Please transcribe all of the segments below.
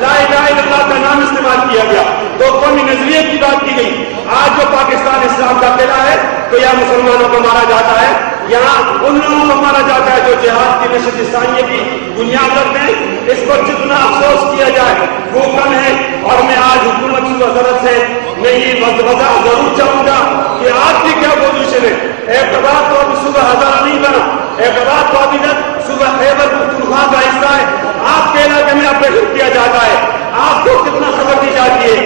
لا الہ الا اللہ کا نام استعمال کیا گیا، دو قومی نظریے کی بات کی گئی. آج جو پاکستان صاحب کا قلعہ ہے تو یہاں مسلمانوں کو مارا جاتا ہے، یہاں ان لوگوں کو مارا جاتا ہے جو جہاد کی نشست ثانیہ کی بنیاد رکھتے ہیں۔ اس پر جتنا افسوس کیا جائے وہ کم ہے، اور میں آج حکومت کی وزارت سے میں یہ وضاحت ضرور چاہوں گا کہ آج کی کیا پوزیشن ہے۔ اعتبار تو ابھی صبح ہزارہ نہیں بنا، اعتبار تو ابھی تک صبح خیبر پختونخوا کا حصہ ہے۔ آپ کے علاقے میں آپریشن کیا جاتا ہے، آپ کو کتنا خبر دی جاتی ہے۔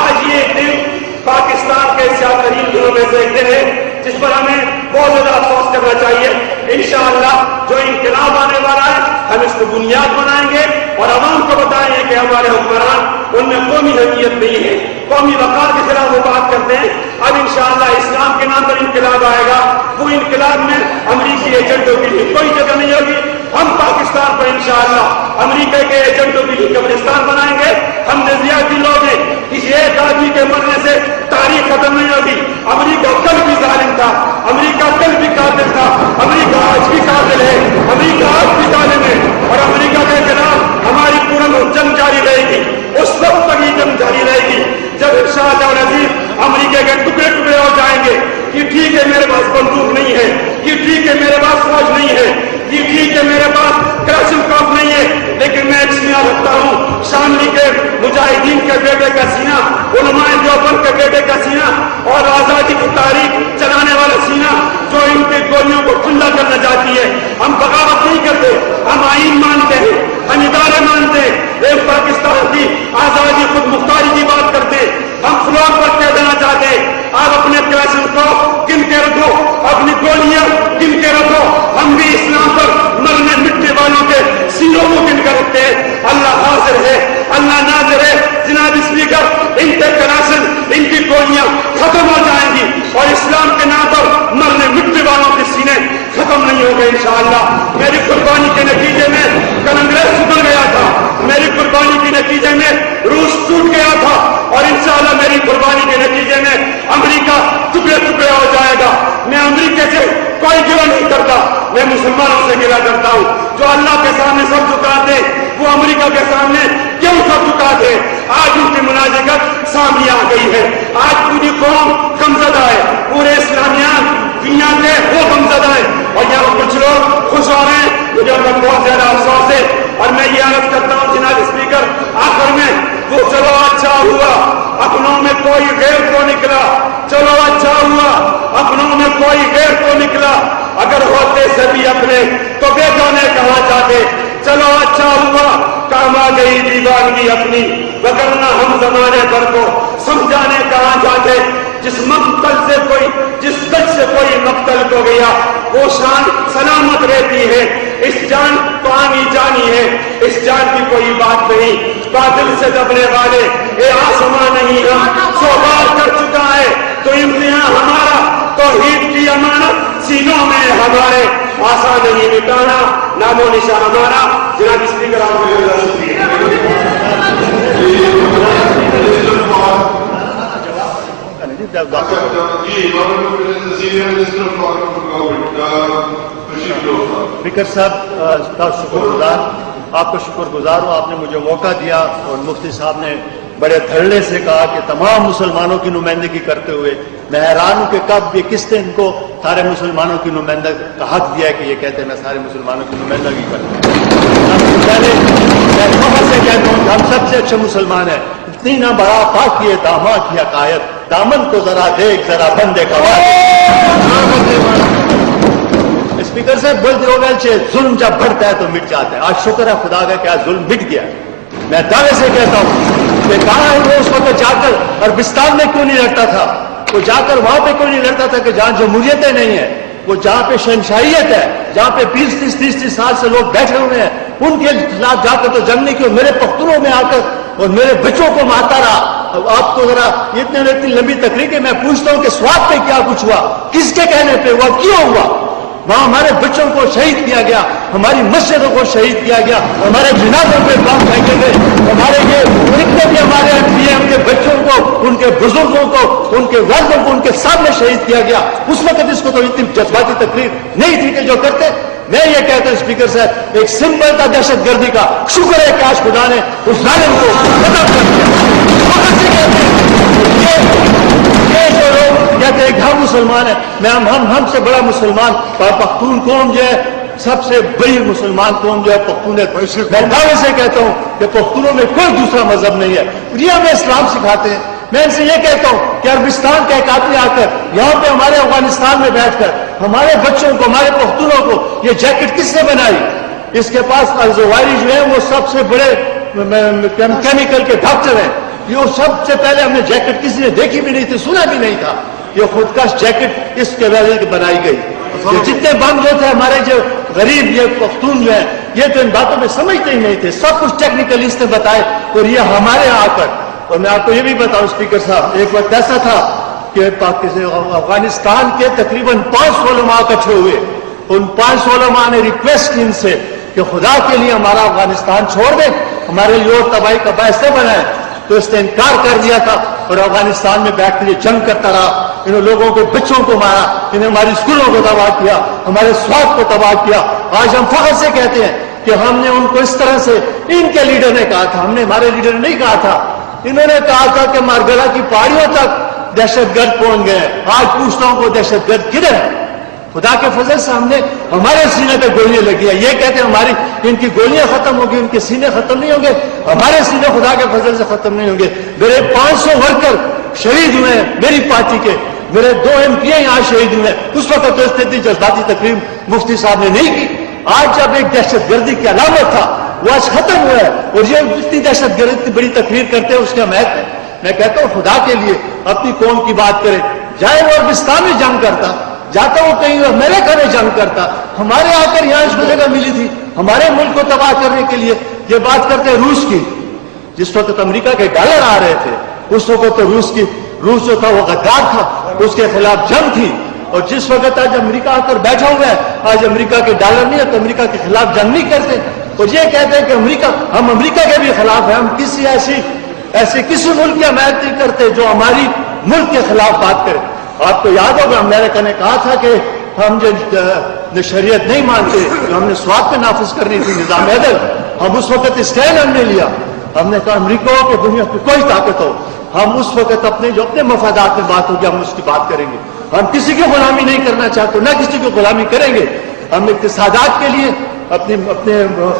آج یہ دن پاکستان کے سیاہ ترین دنوں میں سے ایک دن ہے جس پر ہمیں بہت زیادہ افسوس کرنا چاہیے۔ انشاءاللہ جو انقلاب آنے والا ہے ہم اس کو بنیاد بنائیں گے اور عوام کو بتائیں گے کہ ہمارے حکمران ان میں قومی حمیت نہیں ہے، قومی وقار کے خلاف وہ بات کرتے ہیں۔ اب انشاءاللہ اسلام کے نام پر انقلاب آئے گا، وہ انقلاب میں امریکی ایجنٹوں کی بھی کوئی جگہ نہیں ہوگی۔ ہم پاکستان پر انشاءاللہ امریکہ کے ایجنٹوں کی بھی قبرستان بنائیں گے۔ ہم نظریاتی لوگ ہیں، کسی ایک آدمی کے مرنے سے تاریخ ختم نہیں ہوگی۔ امریکہ کل بھی ظالم تھا، امریکہ کل بھی قاتل تھا، امریکہ آج بھی قاتل ہے، امریکہ آج بھی ظالم ہے، اور امریکہ کے خلاف ہماری پورا جنگ جاری رہے گی۔ اس وقت تک یہ جنگ جاری رہے گی جب انشاءاللہ العزیز امریکہ کے ٹکڑے ٹکڑے ہو جائیں گے کہ ٹھیک ہے میرے پاس بندوق نہیں ہے، کہ ٹھیک ہے میرے پاس فوج نہیں ہے، کہ ٹھیک ہے میرے پاس کلاشنکوف نہیں ہے، لیکن میں ایک سینہ رکھتا ہوں شاملی کے مجاہدین کے بیٹے کا سینہ، علماء دیوبند کے بیٹے کا سینہ، اور آزادی کی تاریخ چلانے والا سینہ جو ان کی گولیوں کو ٹھنڈا کرنا چاہتی ہے۔ ہم بغاوت نہیں کرتے، ہم آئین مانتے ہیں، ہم ادارے مانتے ہیں، ایک پاکستان کی آزادی خود مختاری کی بات کرتے ہیں۔ ہم فلور پر کہہ دینا چاہتے ہیں آپ اپنے کلاشن کو گن کے رکھو، اپنی گولیاں گن کے رکھو، ہم بھی اسلام پر مرنے مٹنے والوں کے سینوں کو گن کر رکھتے ہیں۔ اللہ حاضر ہے، اللہ ناظر ہے۔ جناب اسپیکر، ان کے کلاشن، ان کی گولیاں ختم ہو جائیں گی اور اسلام کے نام پر مرنے مٹنے والوں کے سینے ختم نہیں ہو گئے انشاءاللہ۔ میری قربانی کے نتیجے میں کل انگریز سدھر گیا تھا، میری قربانی کے نتیجے میں روس ٹوٹ گیا تھا، اور انشاءاللہ میری قربانی کے نتیجے میں امریکہ ٹکڑے ٹکڑے ہو جائے گا۔ میں امریکہ سے کوئی گلہ نہیں کرتا، میں مسلمانوں سے گلہ کرتا ہوں جو اللہ کے سامنے سب جھکاتے، وہ امریکہ کے سامنے کیوں سب جھکاتے؟ آج ان کی منازعت سامنے آ گئی ہے، آج پوری قوم غمزدہ ہے، پورے اسلامیات دنیا کے وہ غمزدہ ہے، اور یہاں کچھ لوگ خوش ہو رہے ہیں، مجھے ان کا بہت زیادہ افسوس ہے۔ اور میں یہ عرض کرتا ہوں جناب اسپیکر، آخر میں وہ چلو اچھا ہوا اپنوں میں کوئی غیر کو نکلا، چلو اچھا ہوا اپنوں میں کوئی غیر کو نکلا، اگر ہوتے سبھی اپنے تو بیگانے کہاں جاتے، چلو اچھا ہوا کام آ گئی دیوانگی اپنی، وگرنہ ہم زمانے بھر کو سمجھانے کہاں جاتے۔ جس مقتل سے کوئی، جس گج سے کوئی مقتل کو گیا وہ شان سلامت رہتی ہے، اس جان تو آنی جانی ہے، اس جان کی کوئی بات نہیں۔ باطل سے دبنے والے اے آسمان نہیں ہم سو بار کر چکا ہے، تو امتحان ہمارا توحید کی امانت سینوں میں ہمارے آسان نہیں مٹانا، نام و نشان ہمارا۔ جناب اسپیکر آپ کو بہت شکریہ۔ اسپیکر صاحب کا شکر گزار، آپ کا شکر گزار ہوں، آپ نے مجھے موقع دیا، اور مفتی صاحب نے بڑے دھڑلے سے کہا کہ تمام مسلمانوں کی نمائندگی کرتے ہوئے میں حیران ہوں کہ کب یہ کس نے ان کو سارے مسلمانوں کی نمائندگی کا حق دیا ہے کہ یہ کہتے ہیں میں سارے مسلمانوں کی نمائندگی کرتا ہوں۔ پہلے میں بہت سے کہتا ہوں کہ ہم سب سے اچھے مسلمان ہیں، اتنی نہ بڑا پاک کیے داماد کی عقائد، دامن کو ذرا دیکھ ذرا بندے کا اسپیکر صاحب بولتے ہو گئے ظلم جب بڑھتا ہے تو مٹ جاتا ہے۔ آج شکر ہے خدا کا کہ آج ظلم مٹ گیا۔ میں دعوے سے کہتا ہوں کہ کہاں ہے وہ اس وقت جا کر عربستان میں کیوں نہیں لڑتا تھا، وہ جا کر وہاں پہ کیوں نہیں لڑتا تھا کہ جہاں جمہوریتیں نہیں ہیں، وہ جہاں پہ شہنشاہیت ہے، جہاں پہ 20-30 سال سے لوگ بیٹھے ہوئے ہیں، ان کے خلاف جا کر تو جنگ نہیں کی، میرے پختونوں میں آ کر اور میرے بچوں کو مارتا رہا۔ آپ کو ذرا اتنی لمبی تقریر ہے، میں پوچھتا ہوں کہ سوات پہ کیا کچھ ہوا، کس کے کہنے پہ ہوا، کیوں ہوا؟ وہاں ہمارے بچوں کو شہید کیا گیا، ہماری مسجدوں کو شہید کیا گیا، ہمارے جنازوں پہ بم پھینکے گئے، ہمارے یہ جتنے بھی ہمارے ایم کے بچوں کو، ان کے بزرگوں کو، ان کے والدوں کو ان کے سامنے شہید کیا گیا۔ اس وقت اس کو تو اتنی جذباتی تقریر نہیں تھی کہ جو کرتے۔ میں یہ کہتا ہوں اسپیکر صاحب، ایک سمبل تھا دہشت گردی کا، شکر ہے کاش خدا نے اس ظالم کو ختم کر دیا۔ یہ جو لوگ یا کہتے ہیں کہ ہم مسلمان ہیں. میں ہم سے بڑا مسلمان پختون قوم جو ہے سب سے بڑی مسلمان قوم جو ہے پختون ہے. میں دعوے سے کہتا ہوں کہ پختونوں میں کوئی دوسرا مذہب نہیں ہے. یہ ہمیں اسلام سکھاتے ہیں. میں ان سے یہ کہتا ہوں کہ عربستان کا ایک آدمی آ کر یہاں پہ ہمارے افغانستان میں بیٹھ کر ہمارے بچوں کو ہمارے پختونوں کو یہ جیکٹ کس نے بنائی؟ اس کے پاس الزوائری جو ہے وہ سب سے بڑے کیمیکل کے ڈاکٹر ہیں. یہ سب سے پہلے ہم نے جیکٹ کسی نے دیکھی بھی نہیں تھی, سنا بھی نہیں تھا. یہ خودکش جیکٹ اس کے وجہ سے بنائی گئی. یہ جتنے بم جو تھے ہمارے جو غریب یہ پختون جو ہیں یہ تو ان باتوں میں سمجھتے ہی نہیں تھے. سب کچھ ٹیکنیکلی اس نے بتائے اور یہ ہمارے آ کر. اور میں آپ کو یہ بھی بتاؤں اسپیکر صاحب, ایک وقت ایسا تھا کہ افغانستان کے تقریباً 500 علماء اکٹھے ہوئے. ان 500 علماء نے ریکویسٹ کی ان سے کہ خدا کے لیے ہمارا افغانستان چھوڑ دیں, ہمارے لیے اور تباہی کا باعث نہ بنائے. تو اس نے انکار کر دیا تھا اور افغانستان میں بیٹھ کر یہ جنگ کرتا رہا. انہوں لوگوں کے بچوں کو مارا, انہیں ہماری اسکولوں کو تباہ کیا, ہمارے سواد کو تباہ کیا. آج ہم فخر سے کہتے ہیں کہ ہم نے ان کو اس طرح سے, ان کے لیڈر نے کہا تھا, ہم نے ہمارے لیڈر نے نہیں کہا تھا, انہوں نے کہا تھا کہ مارگلا کی پہاڑیوں تک دہشت گرد پہنچ گئے. آج پوچھتا ہوں کہ دہشت گرد کدھر ہے؟ خدا کے فضل سے ہم نے ہمارے سینے پہ گولیاں لگی ہیں. یہ کہتے ہیں ہماری ان کی گولیاں ختم ہوگی, ان کے سینے ختم نہیں ہوں گے. ہمارے سینے خدا کے فضل سے ختم نہیں ہوں گے. میرے 500 ورکر شہید ہوئے ہیں میری پارٹی کے, میرے 2 MP یہاں شہید ہوئے ہیں. اس وقت تو اس اتنی جذباتی تقریر مفتی صاحب نے نہیں کی. آج جب ایک دہشت گردی کی علامت تھا وہ آج ختم ہوا ہے اور یہ اتنی دہشت گردی اتنی بڑی تقریر کرتے ہیں اس کے حمایت میں. میں کہتا ہوں خدا کے لیے اپنی قوم کی بات کرے. جائے وہ عربستان میں جنگ کرتا, جاتا ہوں کہیں امریکہ میں جنگ کرتا, ہمارے آ کر یہاں اس کو جگہ ملی تھی ہمارے ملک کو تباہ کرنے کے لیے. یہ بات کرتے ہیں روس کی. جس وقت امریکہ کے ڈالر آ رہے تھے اس وقت تو روس جو تھا وہ غدار تھا, اس کے خلاف جنگ تھی. اور جس وقت آج امریکہ آ کر بیٹھا ہوا ہے, آج امریکہ کے ڈالر نہیں ہے تو امریکہ کے خلاف جنگ نہیں کرتے. اور یہ کہتے ہیں کہ ہم امریکہ کے بھی خلاف ہیں, ہم کسی ایسے کسی ملک کی حمایت نہیں کرتے جو ہماری ملک کے خلاف بات کرے. آپ کو یاد ہوگا امریکہ نے کہا تھا کہ ہم جو شریعت نہیں مانتے, جو ہم نے سوات پہ نافذ کرنی تھی نظام عدل, ہم اس وقت اسٹینڈ ہم نے لیا. ہم نے کہا امریکہ ہو کہ دنیا کی کوئی طاقت ہو, ہم اس وقت اپنے مفادات میں بات ہوگی ہم اس کی بات کریں گے. ہم کسی کی غلامی نہیں کرنا چاہتے, نہ کسی کی غلامی کریں گے. ہم اقتصادات کے لیے, اپنے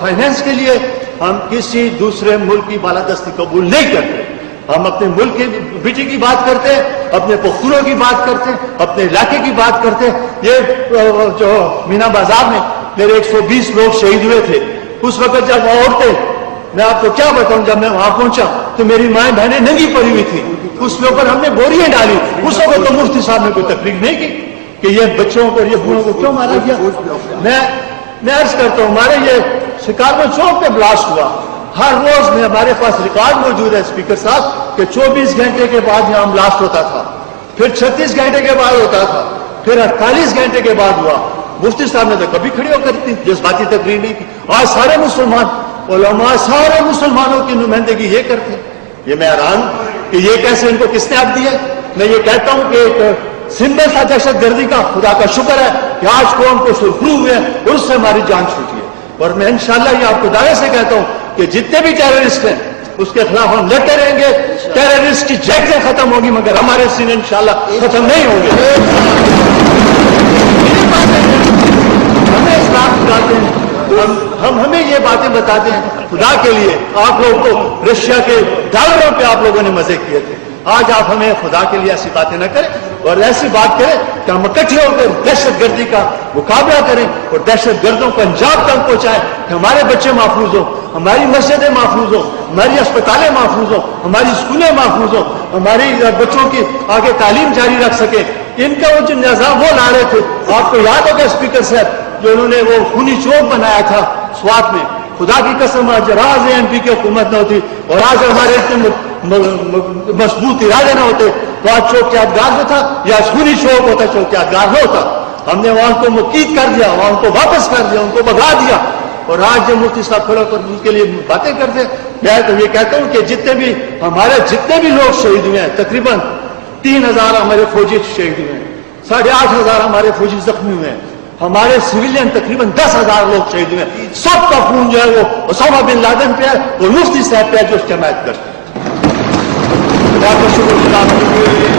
فائنینس کے لیے ہم کسی دوسرے ملک کی بالادستی قبول نہیں کرتے. ہم اپنے ملک کی بیٹی کی بات کرتے ہیں, اپنے پختونوں کی بات کرتے ہیں, اپنے علاقے کی بات کرتے ہیں. یہ جو مینا بازار میں میرے 120 لوگ شہید ہوئے تھے, اس وقت جب عورتیں, میں آپ کو کیا بتاؤں, جب میں وہاں پہنچا تو میری مائیں بہنیں ننگی پڑی ہوئی تھی. اس کے اوپر ہم نے بوریاں ڈالی. اس وقت تو مفتی صاحب نے کوئی تقریر نہیں کی کہ یہ بچوں کو, یہ بوڑھوں کو کیوں مارا گیا. میں عرض کرتا ہوں, ہمارے یہ شکارپور چوک پہ بلاسٹ ہوا, ہر روز میں ہمارے پاس ریکارڈ موجود ہے اسپیکر صاحب کہ 24 گھنٹے کے بعد یہاں بلاسٹ ہوتا تھا, پھر 36 گھنٹے کے بعد ہوتا تھا, پھر 48 گھنٹے کے بعد ہوا. مفتی صاحب نے تو کبھی کھڑی ہو کر جذباتی تقریر نہیں کی. آج سارے مسلمان علماء سارے مسلمانوں کی نمائندگی یہ کرتے ہیں. یہ میں حیران کہ یہ کیسے, ان کو کس نے حق دیا. میں یہ کہتا ہوں کہ ایک سمبل تھا دہشت گردی کا, خدا کا شکر ہے کہ آج قوم کو سرخرو ہوئے ہیں اور اس سے ہماری جان چھوٹی ہے. اور میں انشاءاللہ یہ آپ کو دعوے سے کہتا ہوں کہ جتنے بھی ٹیررسٹ ہیں اس کے خلاف ہم لڑتے رہیں گے. ٹیررسٹ کی جیکٹیں ختم ہوگی مگر ہمارے سینے انشاءاللہ ختم نہیں ہوں گے. ہمیں اسلام سکھاتے ہیں, ہمیں یہ باتیں بتاتے ہیں. خدا کے لیے آپ لوگوں کو رشیا کے ڈالروں پہ آپ لوگوں نے مزے کیے تھے. آج آپ ہمیں خدا کے لیے ایسی باتیں نہ کریں اور ایسی بات کریں کہ ہم اکٹھے ہو کر دہشت گردی کا مقابلہ کریں اور دہشت گردوں کو انجام تک پہنچائیں کہ ہمارے بچے محفوظ ہوں, ہماری مسجدیں محفوظ ہوں, ہماری اسپتالیں محفوظ ہوں, ہماری اسکولیں محفوظ ہوں, ہماری بچوں کی آگے تعلیم جاری رکھ سکیں. ان کا وہ جو نظام وہ لا رہے تھے, آپ کو یاد ہوگا اسپیکر صاحب جو انہوں نے وہ خونی چوک بنایا تھا سوات میں. خدا کی قسم آج راز MP کی حکومت نہ ہوتی اور آج ہمارے اتنے مضبوط ارادے نہ ہوتے تو آج چوک یادگار جو تھا یا خونی چوک ہوتا, چوک یادگار نہ ہوتا. ہم نے وہاں کو مقید کر دیا, وہاں کو واپس کر دیا, ان کو بگا دیا. اور آج جو مفتی صاحب کھڑے کر ان کے لیے باتیں کرتے, میں تو یہ کہتا ہوں کہ جتنے بھی لوگ شہید ہوئے ہیں, تقریباً 3000 ہمارے فوجی شہید ہوئے ہیں, 8500 ہمارے فوجی زخمی ہوئے ہیں, ہمارے سویلین تقریباً 10,000 لوگ شہید ہوئے ہیں. سب کا خون جو ہے وہ اسامہ بن لادن پہ ہے اور مفتی صاحب پہ ہے جو اس کی حمایت کرتے ہیں. خدا کا شکر.